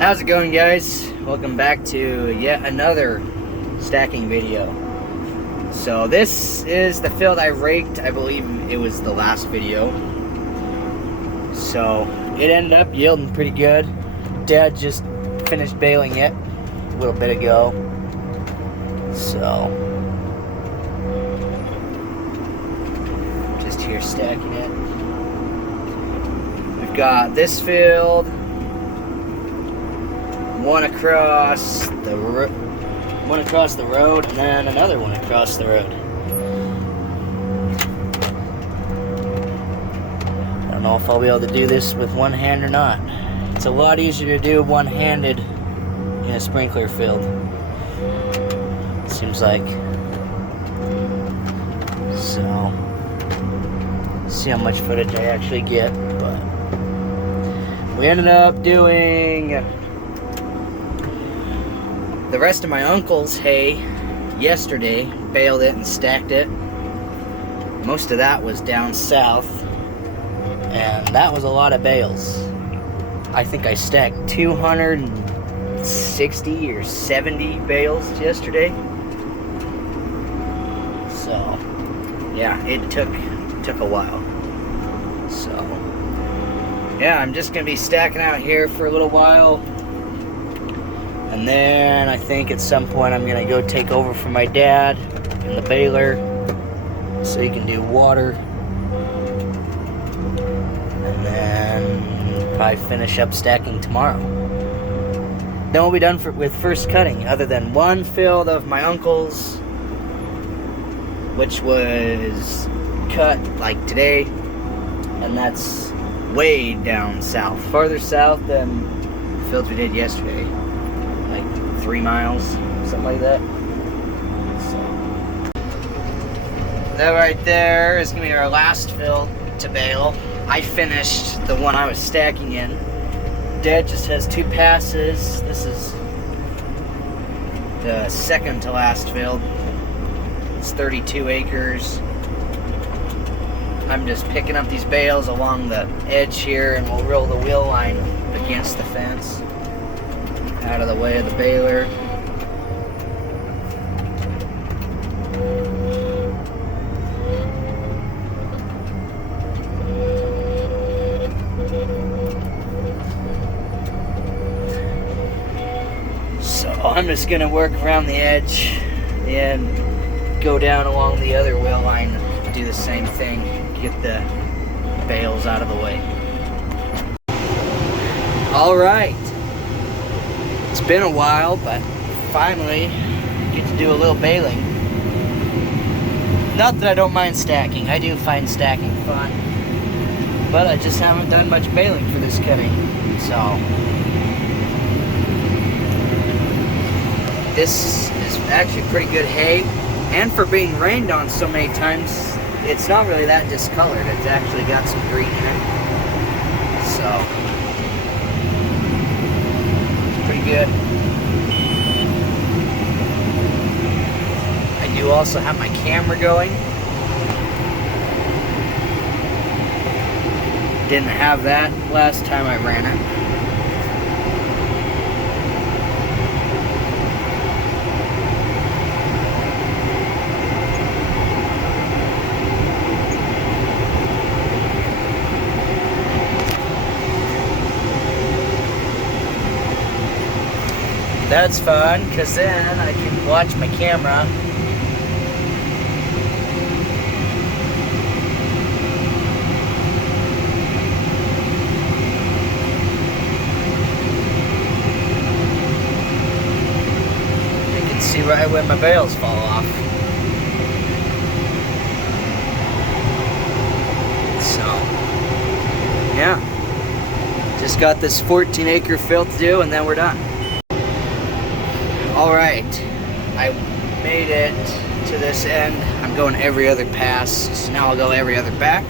How's it going, guys? Welcome back to yet another stacking video. So this is the field I raked. I believe it was the last video. So it ended up yielding pretty good. Dad just finished baling it a little bit ago. So just here stacking it. We've got this field, one across the road, and then another one across the road. I don't know if I'll be able to do this with one hand or not. It's a lot easier to do one-handed in a sprinkler field, it seems like. So, see how much footage I actually get, but we ended up doing the rest of my uncle's hay yesterday, baled it and stacked it. Most of that was down south, and that was a lot of bales. I think I stacked 260 or 70 bales yesterday. So, yeah, it took a while. So, yeah, I'm just gonna be stacking out here for a little while. And then I think at some point I'm gonna go take over for my dad in the baler so he can do water. And then probably finish up stacking tomorrow. Then we'll be done with first cutting, other than one field of my uncle's, which was cut like today, and that's way down south, farther south than the fields we did yesterday. 3 miles, something like that. So that right there is gonna be our last field to bale. I finished the one I was stacking in. Dad just has 2 passes. This is the second to last field. It's 32 acres. I'm just picking up these bales along the edge here, and we'll roll the wheel line against the fence, out of the way of the baler. So I'm just gonna work around the edge and go down along the other wheel line and do the same thing, get the bales out of the way. All right. It's been a while, but finally get to do a little baling. Not that I don't mind stacking. I do find stacking fun, but I just haven't done much baling for this cutting. So this is actually pretty good hay, and for being rained on so many times, it's not really that discolored. It's actually got some green in it. So pretty good. I do also have my camera going. Didn't have that last time I ran it. That's fun, because then I can watch my camera. I can see right when my bales fall off. So, yeah. Just got this 14-acre field to do, and then we're done. Alright, I made it to this end. I'm going every other pass, so now I'll go every other back.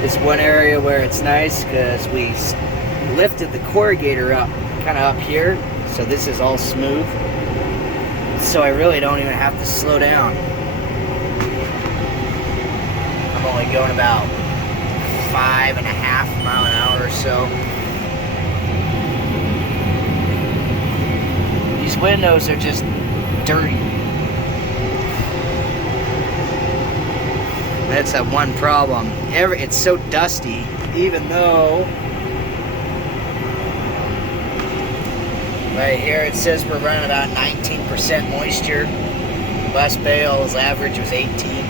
this one area where it's nice because we lifted the corrugator up, kind of up here, so this is all smooth. So I really don't even have to slow down. I'm only going about 5.5 miles an hour or so. These windows are just dirty. That's that one problem. It's so dusty, even though right here it says we're running about 19% moisture. Last bale's average was 18.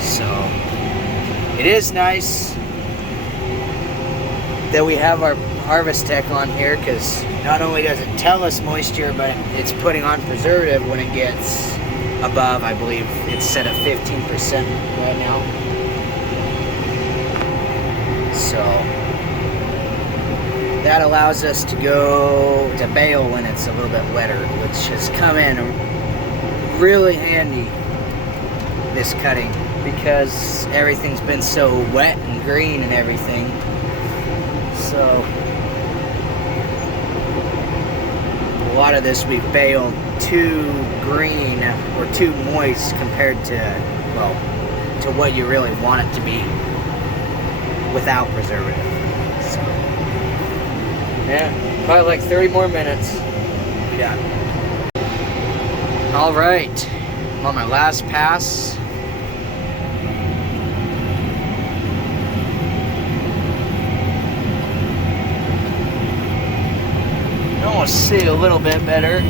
So it is nice that we have our harvest tech on here, because not only does it tell us moisture, but it's putting on preservative when it gets above, I believe it's set at 15% right now. So that allows us to go to bale when it's a little bit wetter, which has come in really handy this cutting, because everything's been so wet and green and everything. So a lot of this we've baled too green or too moist compared to, well, to what you really want it to be without preservative. So yeah, probably like 30 more minutes. Be done. All right, I'm on my last pass. Almost see a little bit better.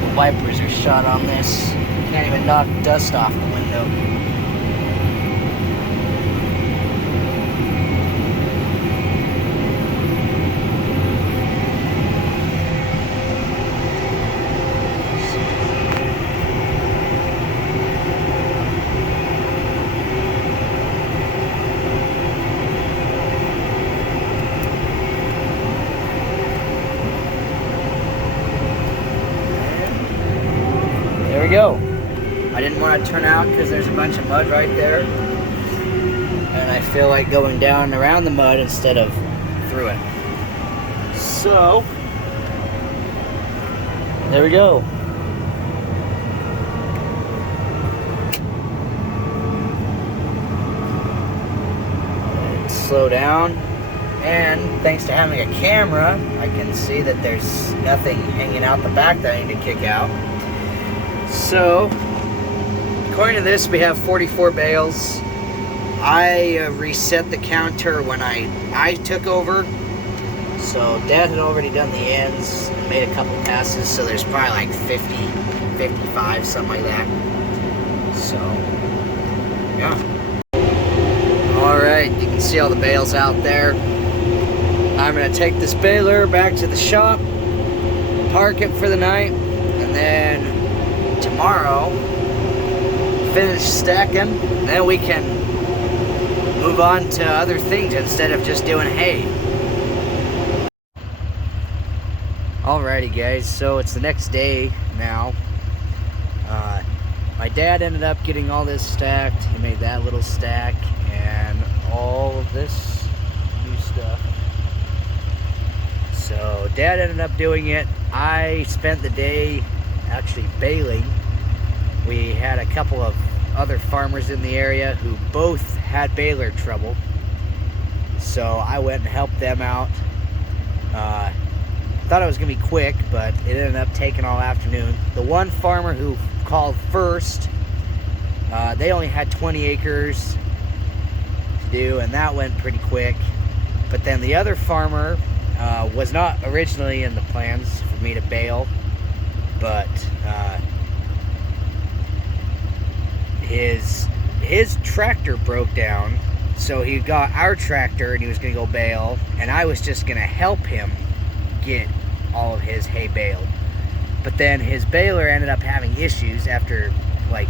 The wipers are shot on this. Can't even knock dust off the window. There we go. I didn't want to turn out because there's a bunch of mud right there, and I feel like going down around the mud instead of through it. So there we go. Slow down, and thanks to having a camera, I can see that there's nothing hanging out the back that I need to kick out. So, according to this, we have 44 bales. I reset the counter when I took over. So Dad had already done the ends and made a couple passes, so there's probably like 50, 55, something like that. So, yeah. Alright, you can see all the bales out there. I'm going to take this baler back to the shop, park it for the night, and then tomorrow finish stacking. Then we can move on to other things instead of just doing hay. Alrighty guys, so it's the next day now. My dad ended up getting all this stacked. He made that little stack and all of this new stuff. So Dad ended up doing it. I spent the day actually baling. We had a couple of other farmers in the area who both had baler trouble, so I went and helped them out. Thought it was gonna be quick, but it ended up taking all afternoon. The one farmer who called first, they only had 20 acres to do, and that went pretty quick. But then the other farmer was not originally in the plans for me to bale, but his tractor broke down, so he got our tractor and he was gonna go bale, and I was just gonna help him get all of his hay baled. But then his baler ended up having issues after like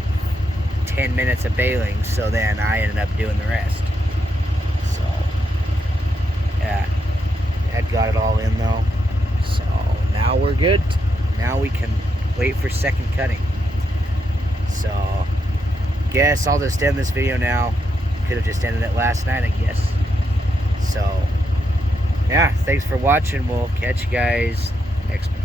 10 minutes of baling, so then I ended up doing the rest. So yeah, Dad got it all in though, so now we're good. Now we can wait for second cutting. So guess I'll just end this video now. Could have just ended it last night, I guess. So, yeah, thanks for watching. We'll catch you guys next one.